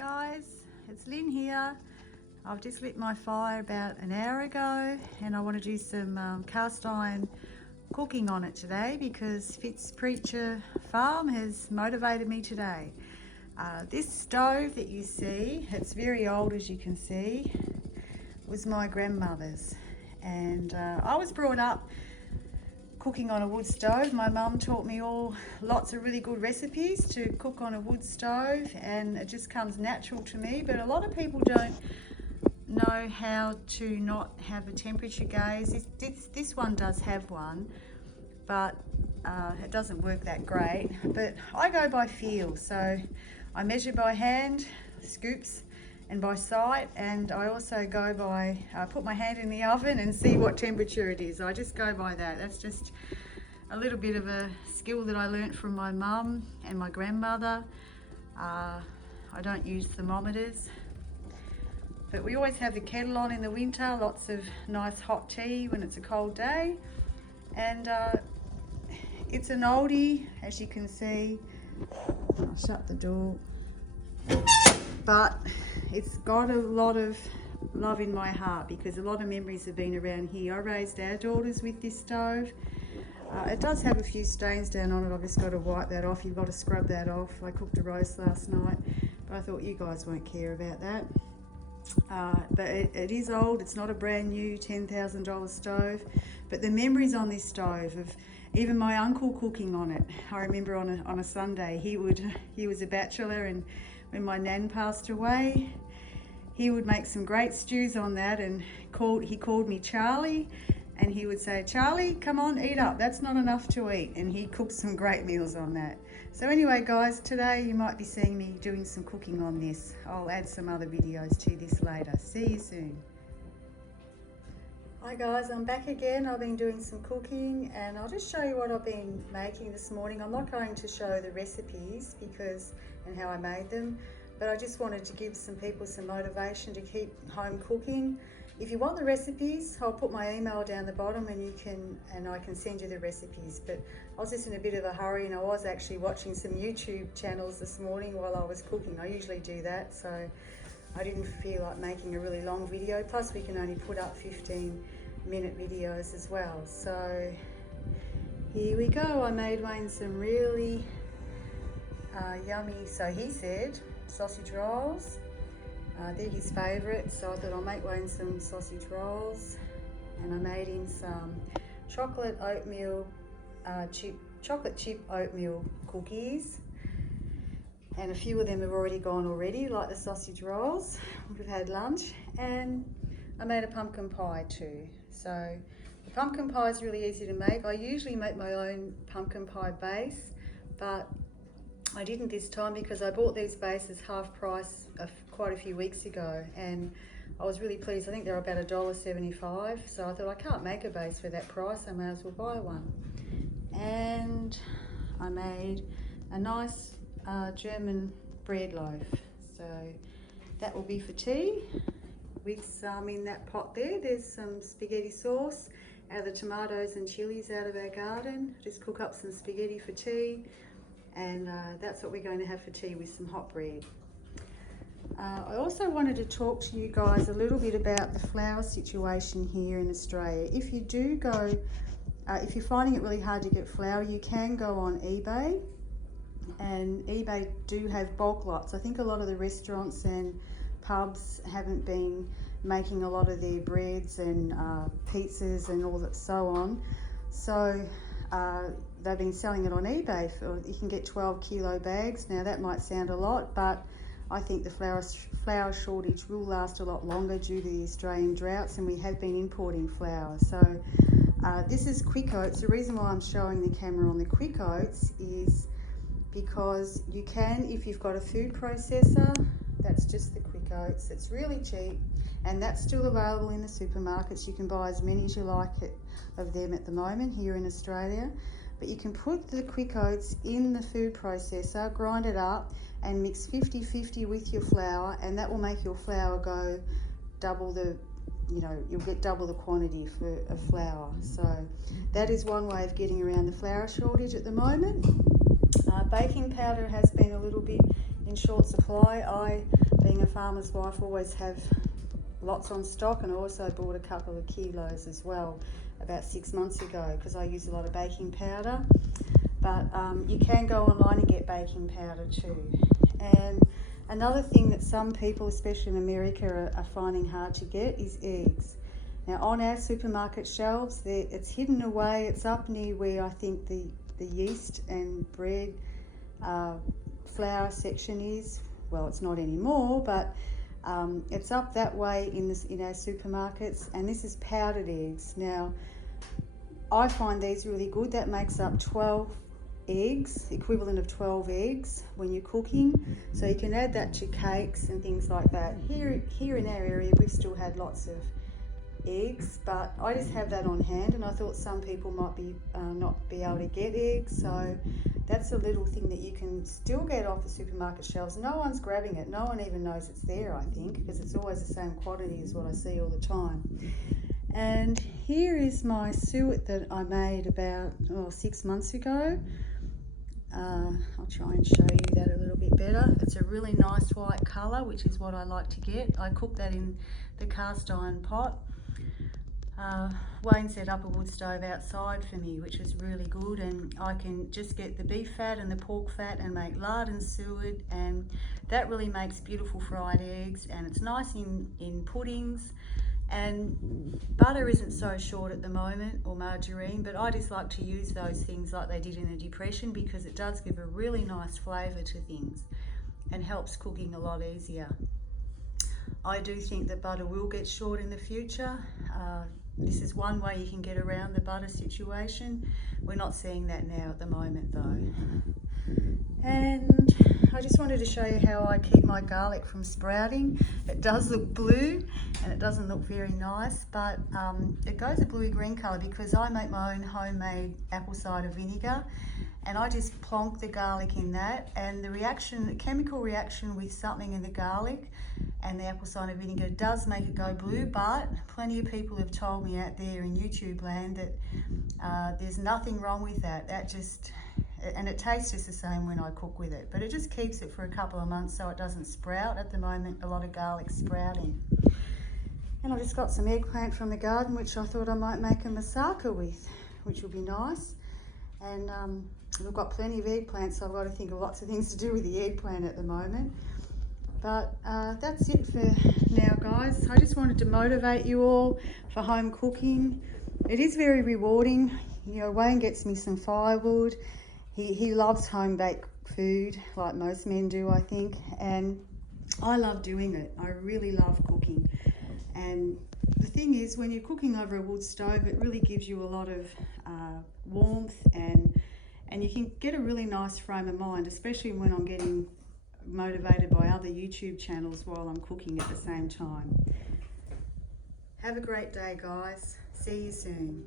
guys, it's Lynn here. I've just lit my fire about an hour ago and I want to do some cast iron cooking on it today because Fitz Preacher Farm has motivated me today. This stove that you see, it's very old as you can see, was my grandmother's, and I was brought up cooking on a wood stove. My mum taught me lots of really good recipes to cook on a wood stove, and it just comes natural to me. But a lot of people don't know how to not have a temperature gauge. This one does have one, but it doesn't work that great. But I go by feel, so I measure by hand, scoops, and by sight, and I also go by, put my hand in the oven and see what temperature it is. I just go by that. That's just a little bit of a skill that I learnt from my mum and my grandmother. I don't use thermometers, but we always have the kettle on in the winter, lots of nice hot tea when it's a cold day, and it's an oldie, as you can see. I'll shut the door. But it's got a lot of love in my heart because a lot of memories have been around here. I raised our daughters with this stove. It does have a few stains down on it. I've just got to wipe that off. You've got to scrub that off. I cooked a roast last night, but I thought you guys won't care about that. But it is old. It's not a brand new $10,000 stove, but the memories on this stove of even my uncle cooking on it. I remember on a Sunday, he was a bachelor, and when my nan passed away, he would make some great stews on that, and he called me Charlie, and he would say, "Charlie, come on, eat up. That's not enough to eat." And he cooked some great meals on that. So anyway, guys, today you might be seeing me doing some cooking on this. I'll add some other videos to this later. See you soon. Hi guys, I'm back again. I've been doing some cooking, and I'll just show you what I've been making this morning. I'm not going to show the recipes and how I made them, but I just wanted to give some people some motivation to keep home cooking. If you want the recipes, I'll put my email down the bottom, and I can send you the recipes. But I was just in a bit of a hurry, and I was actually watching some YouTube channels this morning while I was cooking. I usually do that, so I didn't feel like making a really long video. Plus we can only put up 15-minute videos as well. So here we go. I made Wayne some really yummy, so he said, sausage rolls. They're his favourite, so I thought I'll make Wayne some sausage rolls. And I made him some chocolate chip oatmeal cookies. And a few of them have already gone already, like the sausage rolls. We've had lunch, and I made a pumpkin pie too. So the pumpkin pie is really easy to make. I usually make my own pumpkin pie base, but I didn't this time because I bought these bases half price quite a few weeks ago, and I was really pleased. I think they're about $1.75, so I thought I can't make a base for that price, I may as well buy one. And I made a nice German bread loaf, so that will be for tea with some in that pot there. There's some spaghetti sauce out of the tomatoes and chilies out of our garden. Just cook up some spaghetti for tea, and that's what we're going to have for tea with some hot bread. I also wanted to talk to you guys a little bit about the flour situation here in Australia. If you do go, if you're finding it really hard to get flour, you can go on eBay. And eBay do have bulk lots. I think a lot of the restaurants and pubs haven't been making a lot of their breads and pizzas and all that, so on. So they've been selling it on eBay. You can get 12-kilo bags. Now that might sound a lot, but I think the flour shortage will last a lot longer due to the Australian droughts, and we have been importing flour. So this is quick oats. The reason why I'm showing the camera on the quick oats is because you can, if you've got a food processor, that's just the quick oats. It's really cheap, and that's still available in the supermarkets. You can buy as many as you like of them at the moment here in Australia. But you can put the quick oats in the food processor, grind it up, and mix 50-50 with your flour, and that will make your flour go double the, you'll get double the quantity of flour. So that is one way of getting around the flour shortage at the moment. Baking powder has been a little bit in short supply. I being a farmer's wife, always have lots on stock, and I also bought a couple of kilos as well about 6 months ago because I use a lot of baking powder. But you can go online and get baking powder too. And another thing that some people, especially in America, are finding hard to get is eggs. Now on our supermarket shelves, it's hidden away, it's up near where I think the yeast and bread flour section is. Well, it's not anymore, but it's up that way in our supermarkets, and this is powdered eggs. Now I find these really good. That makes up 12 eggs, equivalent of 12 eggs when you're cooking, so you can add that to cakes and things like that. Here in our area we've still had lots of eggs, but I just have that on hand, and I thought some people might be not be able to get eggs, so that's a little thing that you can still get off the supermarket shelves. No one's grabbing it, no one even knows it's there, I think, because it's always the same quantity as what I see all the time. And here is my suet that I made about 6 months ago. I'll try and show you that a little bit better. It's a really nice white colour, which is what I like to get. I cook that in the cast iron pot. Wayne set up a wood stove outside for me, which was really good, and I can just get the beef fat and the pork fat and make lard and suet, and that really makes beautiful fried eggs, and it's nice in puddings. And butter isn't so short at the moment, or margarine, but I just like to use those things like they did in the Depression because it does give a really nice flavour to things and helps cooking a lot easier. I do think that butter will get short in the future. This is one way you can get around the butter situation. We're not seeing that now at the moment though. And I just wanted to show you how I keep my garlic from sprouting. It does look blue and it doesn't look very nice, but it goes a bluey-green colour because I make my own homemade apple cider vinegar, and I just plonk the garlic in that, and the chemical reaction with something in the garlic and the apple cider vinegar does make it go blue, but plenty of people have told me out there in YouTube land that there's nothing wrong with that. And it tastes just the same when I cook with it, but it just keeps it for a couple of months so it doesn't sprout. At the moment, a lot of garlic's sprouting. And I just got some eggplant from the garden, which I thought I might make a moussaka with, which will be nice. And we've got plenty of eggplant, so I've got to think of lots of things to do with the eggplant at the moment. But that's it for now, guys. I just wanted to motivate you all for home cooking. It is very rewarding. You know, Wayne gets me some firewood. He loves home-baked food, like most men do, I think. And I love doing it. I really love cooking. And the thing is, when you're cooking over a wood stove, it really gives you a lot of warmth, and you can get a really nice frame of mind, especially when I'm getting motivated by other YouTube channels while I'm cooking at the same time. Have a great day, guys. See you soon.